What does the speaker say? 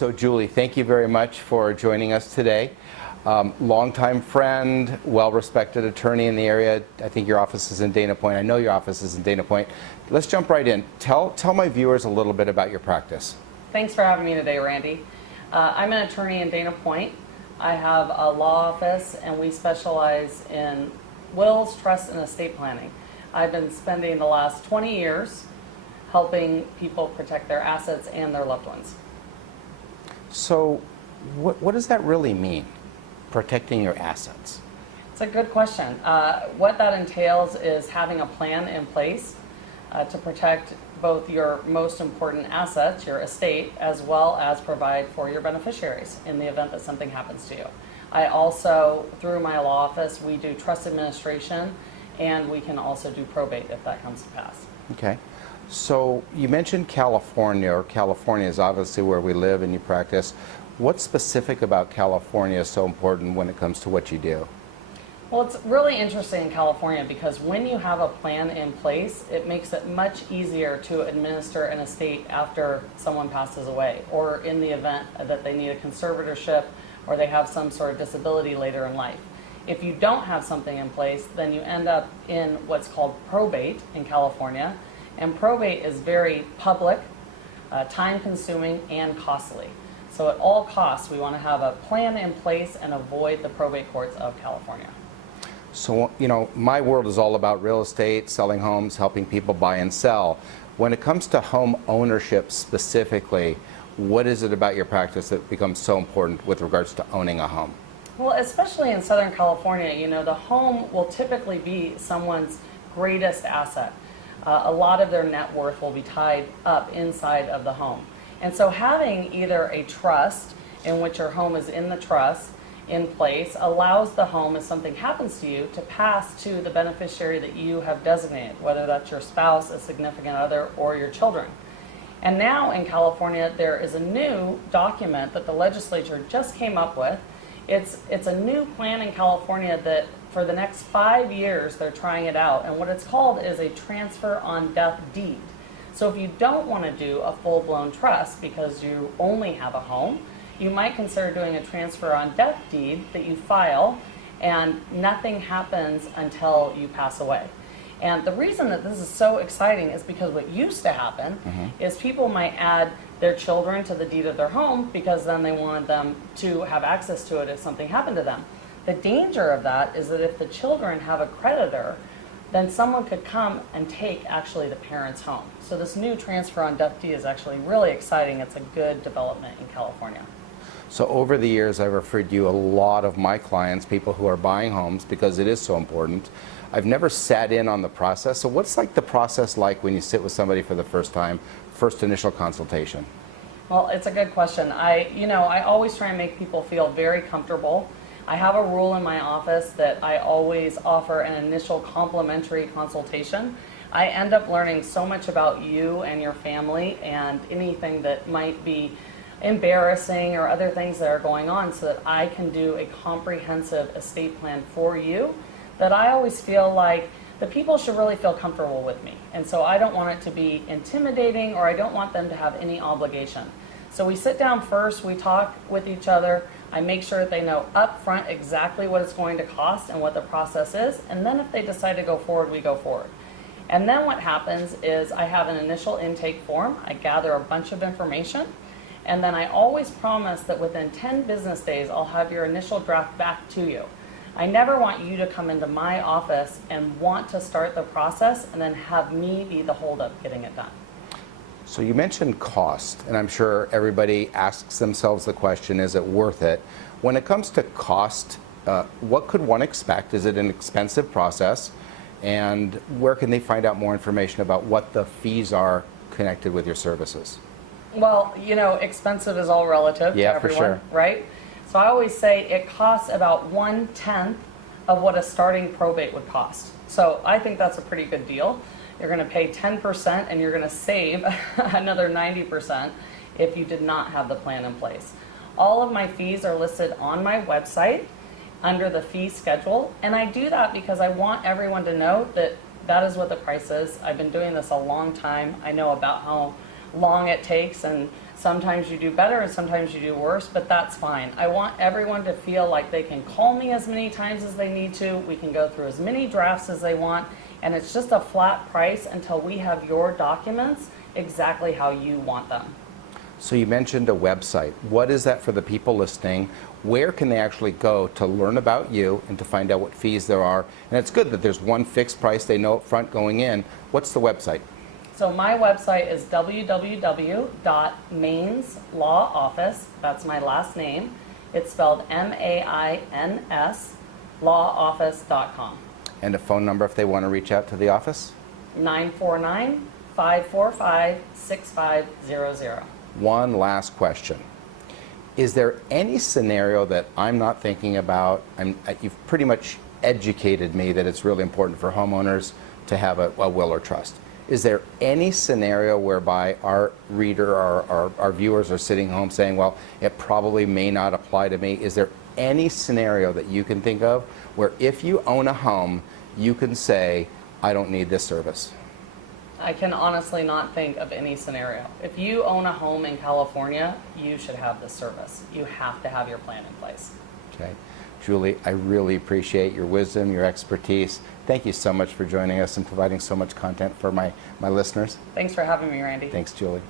So Julie, thank you very much for joining us today. Longtime friend, well-respected attorney in the area. I think your office is in Dana Point. I know your office is in Dana Point. Let's jump right in. Tell my viewers a little bit about your practice. Thanks for having me today, Randy. I'm an attorney in Dana Point. I have a law office and we specialize in wills, trusts, and estate planning. I've been spending the last 20 years helping people protect their assets and their loved ones. So what does that really mean, protecting your assets? It's a good question. What that entails is having a plan in place to protect both your most important assets, your estate, as well as provide for your beneficiaries in the event that something happens to you. I also, through my law office, we do trust administration, and we can also do probate if that comes to pass. Okay. So you mentioned California, or California is obviously where we live and you practice. What's specific about California is so important when it comes to what you do? Well, it's really interesting in California because when you have a plan in place, it makes it much easier to administer an estate after someone passes away, or in the event that they need a conservatorship or they have some sort of disability later in life. If you don't have something in place, then you end up in what's called probate in California. And probate is very public, time-consuming, and costly. So at all costs, we want to have a plan in place and avoid the probate courts of California. So, you know, my world is all about real estate, selling homes, helping people buy and sell. When it comes to home ownership specifically, what is it about your practice that becomes so important with regards to owning a home? Well, especially in Southern California, you know, the home will typically be someone's greatest asset. A lot of their net worth will be tied up inside of the home. And so having either a trust in which your home is in the trust in place allows the home, if something happens to you, to pass to the beneficiary that you have designated, whether that's your spouse, a significant other, or your children. And now in California, there is a new document that the legislature just came up with. It's a new plan in California that for the next 5 years, they're trying it out. And what it's called is a transfer on death deed. So if you don't want to do a full-blown trust because you only have a home, you might consider doing a transfer on death deed that you file and nothing happens until you pass away. And the reason that this is so exciting is because what used to happen is people might add their children to the deed of their home because then they wanted them to have access to it if something happened to them. The danger of that is that if the children have a creditor, then someone could come and take actually the parent's home. So this new transfer on death deed is actually really exciting. It's a good development in California. So over the years, I've referred you a lot of my clients, people who are buying homes, because it is so important. I've never sat in on the process. So what's like the process like when you sit with somebody for the first time, first initial consultation? Well, it's a good question. I always try and make people feel very comfortable. I have a rule in my office that I always offer an initial complimentary consultation. I end up learning so much about you and your family and anything that might be embarrassing or other things that are going on so that I can do a comprehensive estate plan for you, that I always feel like the people should really feel comfortable with me. And so I don't want it to be intimidating, or I don't want them to have any obligation. So we sit down first, we talk with each other, I make sure that they know up front exactly what it's going to cost and what the process is, and then if they decide to go forward, we go forward. And then what happens is I have an initial intake form, I gather a bunch of information, and then I always promise that within 10 business days, I'll have your initial draft back to you. I never want you to come into my office and want to start the process and then have me be the holdup getting it done. So you mentioned cost, and I'm sure everybody asks themselves the question, is it worth it? When it comes to cost, what could one expect? Is it an expensive process? And where can they find out more information about what the fees are connected with your services? Well, you know, expensive is all relative to everyone, for sure. Right? So I always say it costs about 1/10 of what a starting probate would cost. So I think that's a pretty good deal. You're going to pay 10% and you're going to save another 90% if you did not have the plan in place. All of my fees are listed on my website under the fee schedule, and I do that because I want everyone to know that that is what the price is. I've been doing this a long time. I know about how long it takes, and Sometimes you do better and sometimes you do worse, but that's fine. I want everyone to feel like they can call me as many times as they need to. We can go through as many drafts as they want, and it's just a flat price until we have your documents exactly how you want them. So you mentioned a website. What is that for the people listening? Where can they actually go to learn about you and to find out what fees there are? And it's good that there's one fixed price they know up front going in. What's the website? So my website is www.mainslawoffice, that's my last name. It's spelled M-A-I-N-S, lawoffice.com. And a phone number if they want to reach out to the office? 949-545-6500. One last question. Is there any scenario that I'm not thinking about? You've pretty much educated me that it's really important for homeowners to have a will or trust. Is there any scenario whereby our reader or our viewers are sitting home saying, well, it probably may not apply to me? Is there any scenario that you can think of where if you own a home, you can say, I don't need this service? I can honestly not think of any scenario. If you own a home in California, you should have this service. You have to have your plan in place. Okay. Julie, I really appreciate your wisdom, your expertise. Thank you so much for joining us and providing so much content for my listeners. Thanks for having me, Randy. Thanks, Julie.